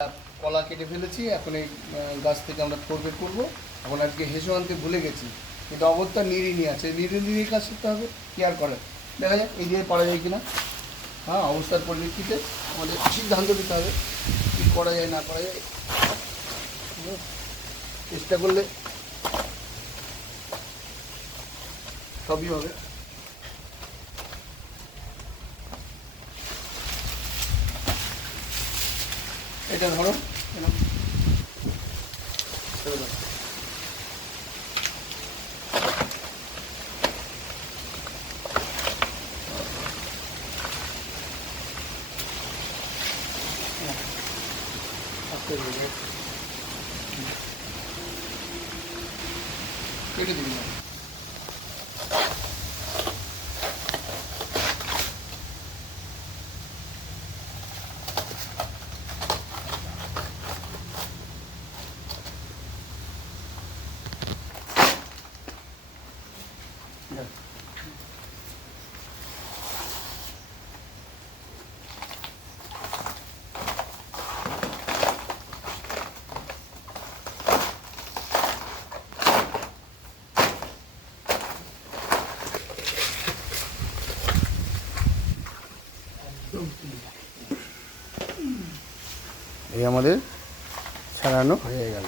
কলা কেটে ফেলেছি, এখন এই গাছ থেকে আমরা ফোর বের করবো। এখন আজকে হেসো আনতে ভুলে গেছি, কিন্তু অবস্থা নিরিনি আছে, নিরিনি কাজ করতে হবে, কি আর করার। দেখা যাক এই দিয়ে পারা যায় কিনা। হ্যাঁ, অবস্থার পরিপ্রেক্ষিতে আমাদের সিদ্ধান্ত নিতে হবে কী করা যায় না করা যায়। চেষ্টা করলে সবই হবে। এটা ধরো, কেটে দিবি না। এই আমাদের ছাড়ানো হয়ে গেল।